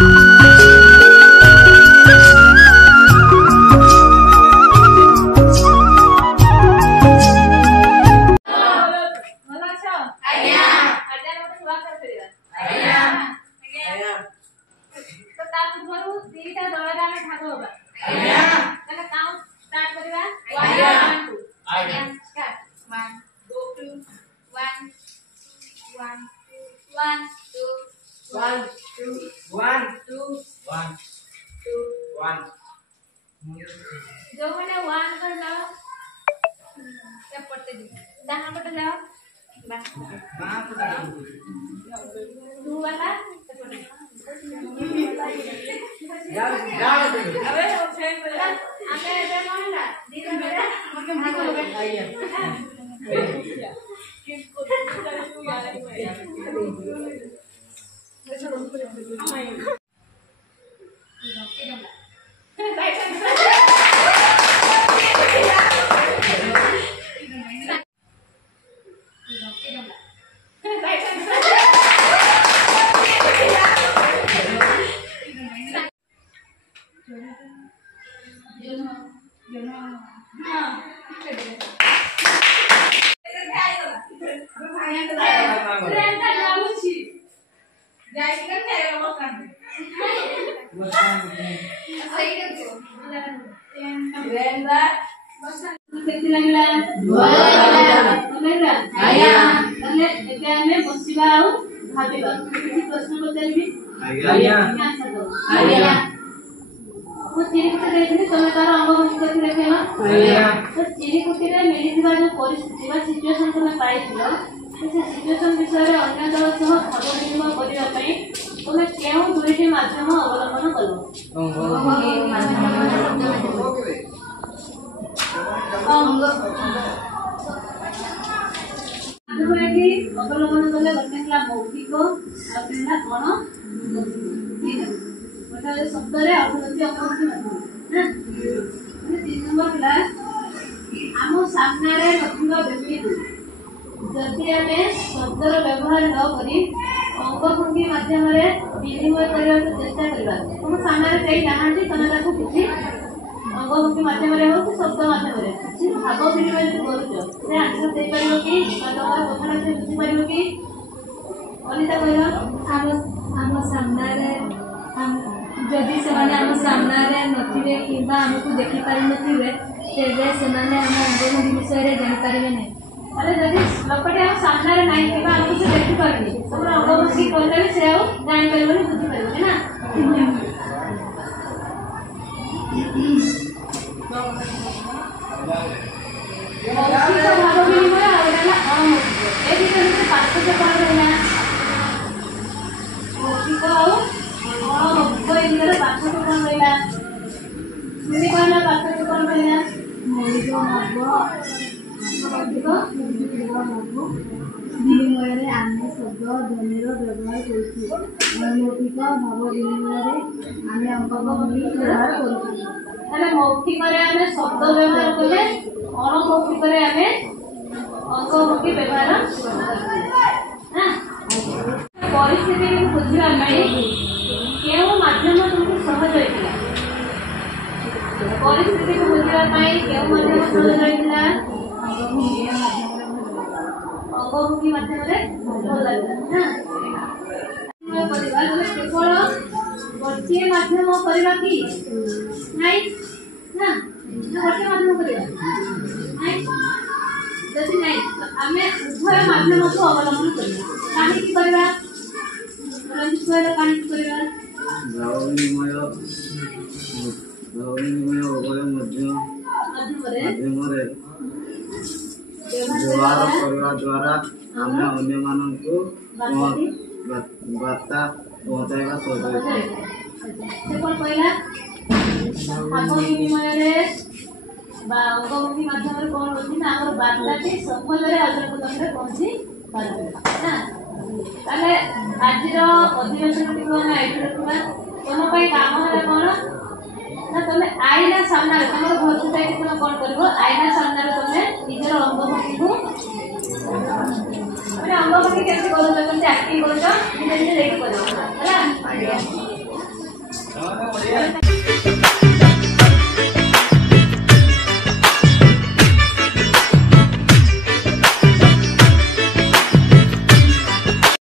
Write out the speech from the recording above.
जो मैंने 1 कर जाओ क्या पढ़ते जी दाना पढ़ते जाओ 2 वाला अबे आगे ऐसे मानला दीदी मेरा अवलम्बन कले बनेला मौखिक आपना कोन मतलब शब्द रे अर्थगति अर्थगति ना 3 नंबर क्लास आम सामने रे नथिबा व्यक्ति जति आमे शब्दर व्यवहार न करी अंगभंगी माध्यम रे विनिमय करबा चेष्टा करबा तुम सामने रे कई नाहांती तने ताको किछि अंगभंगी माध्यम रे हो कि शब्द माध्यम रे किछि भाव विनिमय करूछ से आंसर दे परियो कि तमर कथा से बुझी परियो कि अनिता कहला आम सामने रे जदि से माने आम सामने रे नथिबे किबा हमकु देखि पारि नथिबे तेबे से माने हम अंगभंगी विषय रे जानि पारिबे नै अरे जदि लोकटे हम सामने रे नै किबा हमकु से देखि पारिबे तमर अंगभंगी करले से आ जानि पारिबे बुझी पारिबे ना मौखिक भाव विनिमय आवला ए दिने पार्थक्य कौन रहला मौखिक और अमौखिक ए दिने पार्थक्य कौन रहला सुनि कहला पार्थक्य कौन रहला मौलिक भाव विनिमय रे आमे शब्द ध्वनिर व्यवहार करछि अमौखिक भाव विनिमय रे आमे अंगभंगी व्यवहार करछि ताले मौखिक रे आमे शब्द व्यवहार कले अमौखिक रे आमे अंगभंगी व्यवहार हां परिस्थिति बुझिबा नै केउ माध्यम तुमको सहज होइतिला परिस्थिति को बुझिबा नै केउ माध्यम सहज होइतिला अंगभंगी माध्यम रे भल लागला हां मैं परिवार में केवल गोटे माध्यम करबा की नै ना गोटे माध्यम करबा नै जति नै हमें उभय माध्यम को अवलंबन करबा काहे की करबा लंचर काहे की करबा भावनिमय उभय माध्यम रे व्यवहार करबा द्वारा हमें अन्य मानन को वार्ता पहुंचाइबा सहज देखो पहिला भाव विनिमय रे बा अंगभंगी माध्यम रे कोन होछि ना हमर वार्ता के सहज रे आलोक तंत्र पहुंची पारबे ना ताले आज रो अधिवेशन को हम आइठ रखबा कोनो पई काम हला कोन ना तमे आईना सामने हमर घर से जाई तुम कोन करबो आईना सामने रे तमे निजर अंगभंगी को अरे अंगभंगी कैसे करू तो एक्टिंग करू तो निजे निजे देख करू हैला